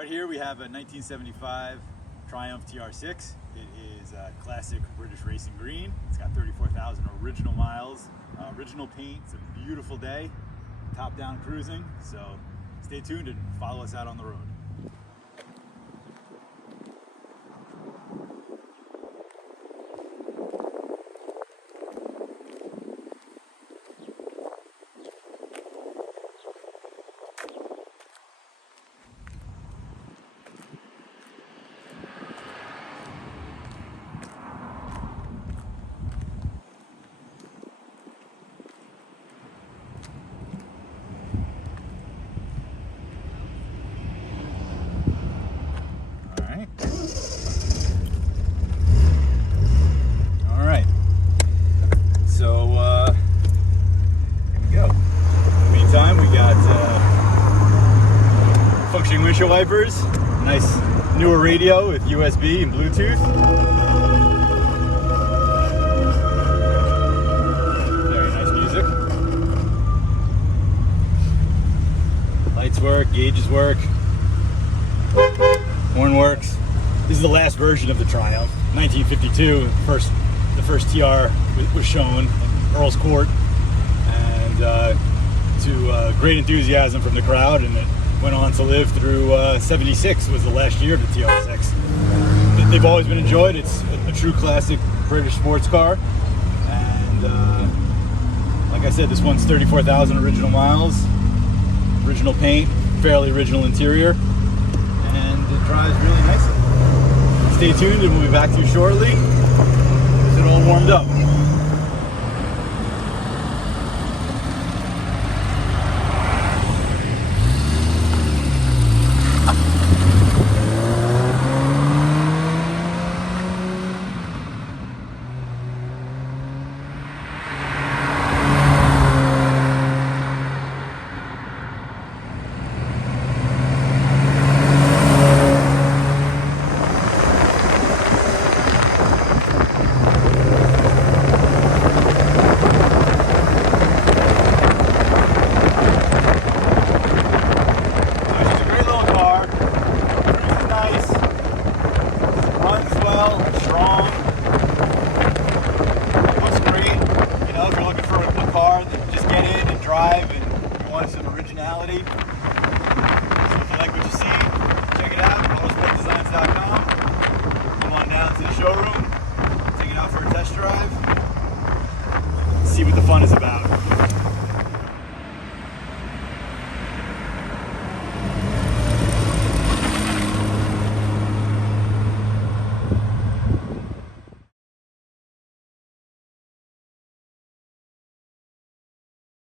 Right here we have a 1975 Triumph TR6. It is a classic British racing green. It's got 34,000 original miles, original paint. It's a beautiful day, top down cruising. So stay tuned and follow us out on the road. Functioning windshield wipers, nice newer radio with USB and Bluetooth. Very nice music. Lights work, gauges work, horn works. This is the last version of the Triumph. 1952, the first TR was shown at Earl's Court, and to great enthusiasm from the crowd, and it went on to live through 76 was the last year of the TR6. They've always been enjoyed. It's a true classic British sports car, and like I said, this one's 34,000 original miles, original paint, fairly original interior, and it drives really nicely. Stay tuned and we'll be back to you shortly. Get it all warmed up.